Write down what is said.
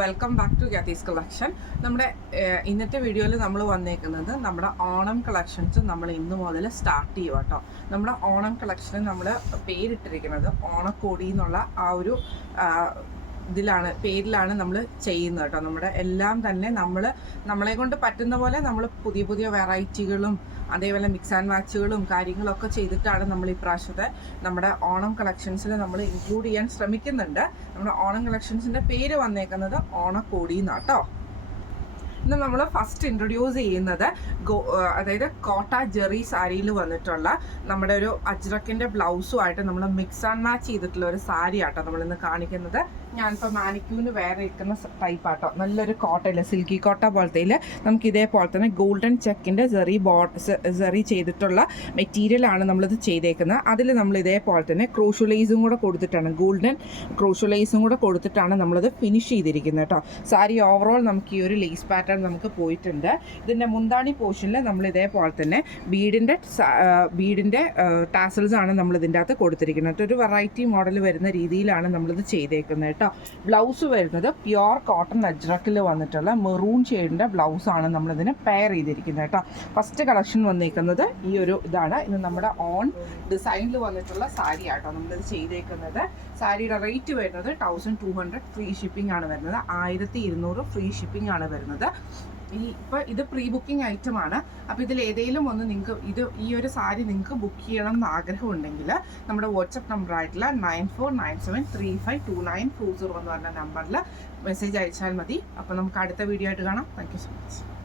Welcome back to Gyathi's collection. നമ്മുടെ ഇന്നത്തെ വീഡിയോയിൽ നമ്മൾ വന്നേക്കുന്നത് നമ്മുടെ ഓണം കളക്ഷൻസ് നമ്മൾ ഇന്ന് മുതൽ സ്റ്റാർട്ട് ചെയ്യുക കേട്ടോ. നമ്മുടെ ഓണം കളക്ഷന് നമ്മൾ പേരിട്ടിരിക്കുന്നത് ഓണക്കോടി എന്നുള്ള ആ ഒരു പേരിലാണ് നമ്മൾ ചെയ്യുന്നത് കേട്ടോ. നമ്മുടെ എല്ലാം തന്നെ നമ്മളെ കൊണ്ട് പറ്റുന്ന പോലെ നമ്മൾ പുതിയ പുതിയ വെറൈറ്റികളും അതേപോലെ മിക്സ് ആൻഡ് മാച്ചുകളും കാര്യങ്ങളൊക്കെ ചെയ്തിട്ടാണ് നമ്മൾ ഈ പ്രാവശ്യത്തെ നമ്മുടെ ഓണം കളക്ഷൻസിൽ നമ്മൾ ഇൻക്ലൂഡ് ചെയ്യാൻ ശ്രമിക്കുന്നുണ്ട്. നമ്മുടെ ഓണം കളക്ഷൻസിൻ്റെ പേര് വന്നേക്കുന്നത് ഓണക്കോടി എന്നാണ് കേട്ടോ. ഇന്ന് നമ്മൾ ഫസ്റ്റ് ഇൻട്രൊഡ്യൂസ് ചെയ്യുന്നത് അതായത് കോട്ട ജെറി സാരിയിൽ വന്നിട്ടുള്ള നമ്മുടെ ഒരു അജ്രക്കിൻ്റെ ബ്ലൗസുമായിട്ട് നമ്മൾ മിക്സ് ആൻഡ് മാച്ച് ചെയ്തിട്ടുള്ള ഒരു സാരി ആട്ടോ നമ്മളിന്ന് കാണിക്കുന്നത്. ഞാനിപ്പോൾ മാനിക്യൂന് വേറെ ഇരിക്കുന്ന ടൈപ്പ് ആട്ടോ. നല്ലൊരു കോട്ടയിൽ സിൽക്കി കോട്ട പോലത്തേൽ നമുക്ക് ഇതേപോലെ തന്നെ ഗോൾഡൻ ചെക്കിൻ്റെ സെറി ചെയ്തിട്ടുള്ള മെറ്റീരിയലാണ് നമ്മളിത് ചെയ്തേക്കുന്നത്. അതിൽ നമ്മൾ ഇതേപോലെ തന്നെ ക്രോഷുലൈസും കൂടെ കൊടുത്തിട്ടാണ്, ഗോൾഡൻ ക്രോഷുലൈസും കൂടെ കൊടുത്തിട്ടാണ് നമ്മളിത് ഫിനിഷ് ചെയ്തിരിക്കുന്നത് കേട്ടോ. സാരി ഓവറോൾ നമുക്ക് ഈ ഒരു ലേസ് പാറ്റേൺ നമുക്ക് പോയിട്ടുണ്ട്. ഇതിൻ്റെ മുന്താണി പോർഷനിൽ നമ്മൾ ഇതേപോലെ തന്നെ ബീഡിൻ്റെ ടാസൽസ് ആണ് നമ്മൾ ഇതിൻ്റെ അകത്ത് കൊടുത്തിരിക്കുന്നത്. ഒരു വെറൈറ്റി മോഡൽ വരുന്ന രീതിയിലാണ് നമ്മളിത് ചെയ്തേക്കുന്നത് കേട്ടോ. ബ്ലൗസ് വരുന്നത് പ്യുവർ കോട്ടൺ അജ്രക്കിൽ വന്നിട്ടുള്ള മെറൂൺ ഷെയ്ഡിൻ്റെ ബ്ലൗസാണ് നമ്മളിതിന് പെയർ ചെയ്തിരിക്കുന്നത് കേട്ടോ. ഫസ്റ്റ് കളക്ഷൻ വന്നിരിക്കുന്നത് ഈ ഒരു ഇതാണ്. ഇത് നമ്മുടെ ഓൺ ഡിസൈനിൽ വന്നിട്ടുള്ള സാരി ആട്ടോ നമ്മളിത് ചെയ്തേക്കുന്നത്. സാരിയുടെ റേറ്റ് വരുന്നത് 1200 ഫ്രീ ഷിപ്പിംഗ് ആണ് വരുന്നത്. 1200 ഫ്രീ ഷിപ്പിംഗ് ആണ് വരുന്നത്. ഇപ്പോൾ ഇത് പ്രീ ബുക്കിംഗ് ഐറ്റമാണ്. അപ്പോൾ ഇതിൽ ഏതെങ്കിലും ഒന്ന് നിങ്ങൾക്ക് ഈ ഒരു സാരി നിങ്ങൾക്ക് ബുക്ക് ചെയ്യണം എന്ന് ആഗ്രഹമുണ്ടെങ്കിൽ നമ്മുടെ വാട്സപ്പ് നമ്പറായിട്ടുള്ള 9497352940 എന്ന് പറഞ്ഞ നമ്പറിൽ മെസ്സേജ് അയച്ചാൽ മതി. അപ്പോൾ നമുക്ക് അടുത്ത വീഡിയോ ആയിട്ട് കാണാം. Thank you so much.